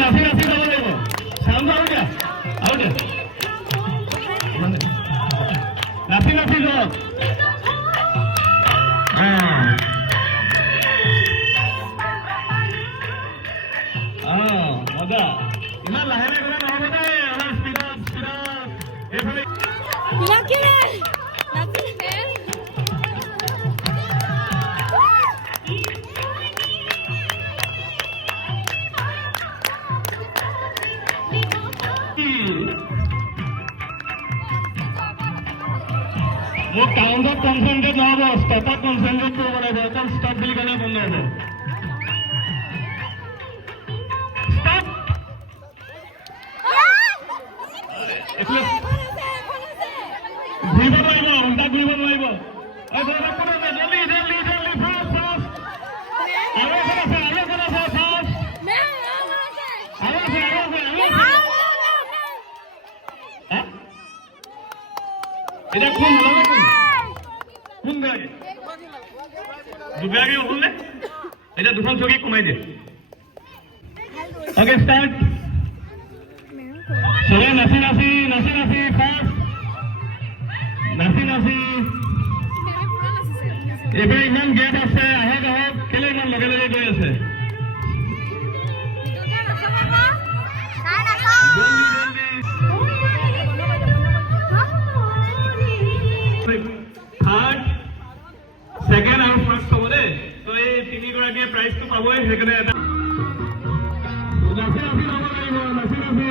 নাচি নাচি যাব লাগিব চাউণ্ড আৰু দিয়া আৰু দিয়া নাচি নাচি যাওক মজা ইমান লাহে লাহে গ'লে নহ'ব দেই অলপ স্পীডত এইফালে মোক কাউণ্টত কনচেনট্ৰেট নহ'ব ষ্টপত কনচেনট্ৰেট কৰিব লাগিব অকল ষ্টপ বুলি ক'লে বন্ধ হ'ব ঘূৰিব নোৱাৰিব উল্টা ঘূৰিব নোৱাৰিব জলদি জলদি জলদি ফাষ্ট ফাষ্ট আৰু এখন আছে আৰু এখন আছে ফাষ্ট আৰু আছে এতিয়া কোন ওলাবে কোন বেয়াগে দুবেয়াগে হ'ল নে এতিয়া দুখন চকী কমাই দিয়ে অ'কে ষ্টাৰ্ট চবে নাচি নাচি নাচি নাচি ফাষ্ট নাচি নাচি এইবাৰ ইমান গেপ আছে আহক আহক কেলে ইমান লগে লগে গৈ আছে থাৰ্ড ছেকেণ্ড আৰু ফাৰ্ষ্ট হ'ব দেই তো এই তিনিগৰাকীয়ে প্ৰাইজটো পাবই সেইকাৰণে এটা নাচি নাচি ল'ব লাগিব নাচি নাচি